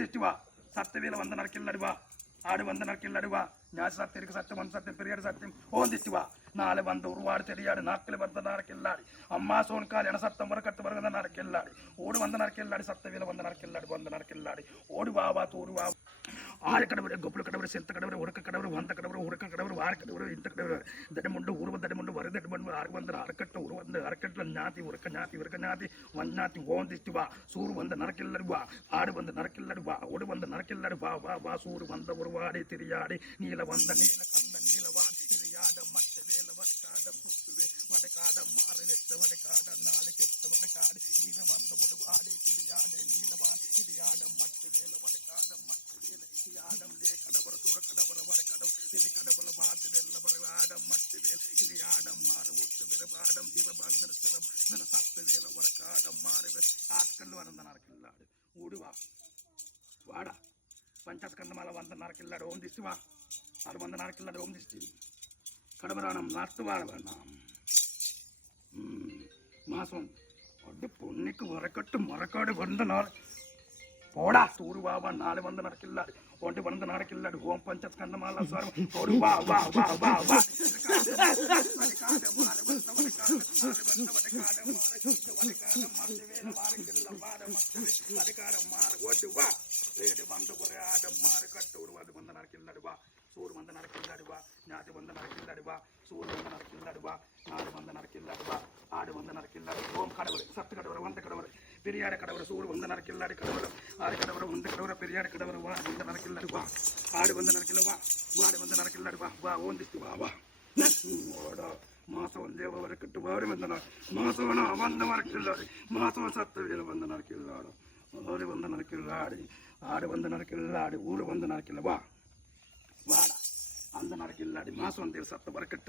திஷ்டி வா சத்தவியில வந்த நடக்கில்லாடி வா ஆடு வந்த நடக்கில்லாடி வா ஞாசி சத்தியம் இருக்கு சத்தியம் வந்து சத்தியம் பெரியாடு சத்தியம் ஓம் திஷ்டி வா நாளை வந்து உருவாடு தெரியாடு நாட்கள் வந்த நடக்கில்லாடி அம்மா சோன்கால் என சத்தம் வர கட்டு வருகிற நடக்கில்லாடி ஓடு வந்த நடக்கில்லாடி சத்தவியில வந்த நடக்கில்லாடி ஓடு வா வா தூரு வா ஆறு கடவுள் கொப்புள் கடவுள் செத்த கடவுள் உடுக்க கடவுள் வந்த கடவுள் உடுக்க கடவுள் வார கடவுள் இந்த கடவுள் தடமுண்டு உருவ தடமுண்டு வரு தடமுண்டு ஆறு வந்து அறக்கட்டு உருவந்து அறக்கட்டில் ஞாத்தி உருக்க ஞாத்தி வஞ்ஞாத்தி ஓம் திஷ்டி வா சூறு வந்து நடக்கில்லாடி வா ஆடு வந்து நடக்கில்லாடி வா ஓடு வந்து நடக்கில்லாடி வா வா வா சூறு வந்த உருவாடி திரியாடி நீல வந்த நீல கந்த நீலவாடி திரியாட மட்ட வேல வடக்காட புத்துவே வடக்காட மாறு வெட்ட வடக்காட நாளை கெட்ட வடக்காடு ஈர வந்த உருவாடி திரியாட நீலவாடி திரியாட மட்ட வேல வடக்காட மட்ட வேல திரியாடம் லே கடவர தூர கடவர வடக்கடவு திரி கடவுள வாட்டு வெல்ல வடகாட மட்ட வேல் திரியாடம் மாறு ஒட்டு விரபாடம் இர பந்தன சிரம் நன சத்த வேல வடக்காட மாறு ஆட்கள் வந்த நடக்கில்லாடு ஓடுவா வாடா பஞ்சஸ்கந்தமால வந்த நடக்கில்லாடு ஓம் திஷ்டி வா அது வந்த நடக்கில்லாடு ஓம் திஷ்டி கடவரானம் நாட்டு வாழ வேண்டாம் மாசம் அடி பொண்ணுக்கு வரக்கட்டு மரக்காடு வந்த நாள் போடா தூரு வா வா நாளை வந்து நடக்கில்லாடு ஒன்று வந்து நடக்கில்லாடு ஓம் பஞ்சஸ்கந்தமால ஸ்வரம் ஓடு வா வா வா வா வா சூறு வந்து நடக்கில்லாடி வா ஞாத்தி வந்து நடக்கில்லாடி வா சூறு வந்து நடக்கில்லாடி வா நாடு வந்து நடக்கில்லாடி வா ஆடு வந்து நடக்கில்லாடி ஓம் கடவுள் சத்து கடவுள் வந்த கடவுள் பெரியாட கடவுள் சூறு வந்து நடக்கில்லாடி கடவுள் ஆடு கடவுள் வந்த கடவுள் பெரியாட கடவுள் வா வந்து நடக்கில்லாடி வா ஆடு வந்து நடக்கில்ல வா வாடு வந்து நடக்கில்லாடி வா வா ஓம் திஷ்டி வா வா ஓடா மாசம் வந்து வரக்கட்டு வாடி வந்த நாள் மாசம் வந்த நடக்கில்லாடி மாசம் சத்தவியில வந்து நடக்கில்லாடு ஆடு வந்து நடக்கில்லாடி ஆடு வந்து நடக்கில்லாடி ஊரு வந்து நடக்கில்ல வா வாடா அந்த நடக்கில்லாடி மாசம் வந்து சத்த வரக்கட்டு